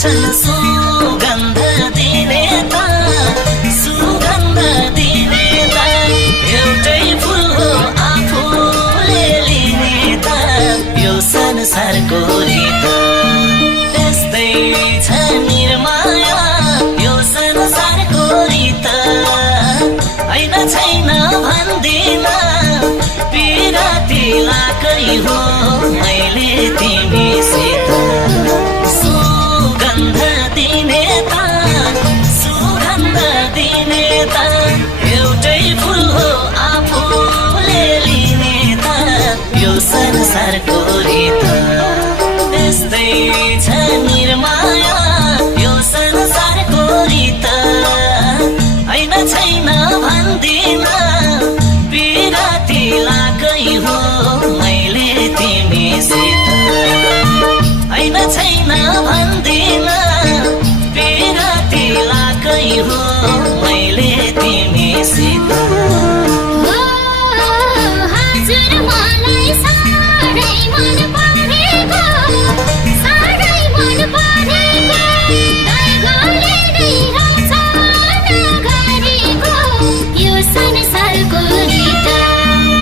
छन् सुगन्ध दिने त सुगन्ध दिने त एउटै फुल हो आफूले लिने त यो संसारको रीत त्यस्तै छ निर्माया यो संसारको रीत हैन छैन भन्दिन पिराती लाकै हो मैले तिमीसित सुगन्ध दिने त सुगन्ध दिने त एउटै फुल हो आफूले लिने त यो संसारको रीत त्यस्तै छ निर्माया यो संसारको रीत हैन छैन भन्दिन पिराती लाकै हो मैले तिमीसित हैन छैन भन्दिन पिराती लाकै हो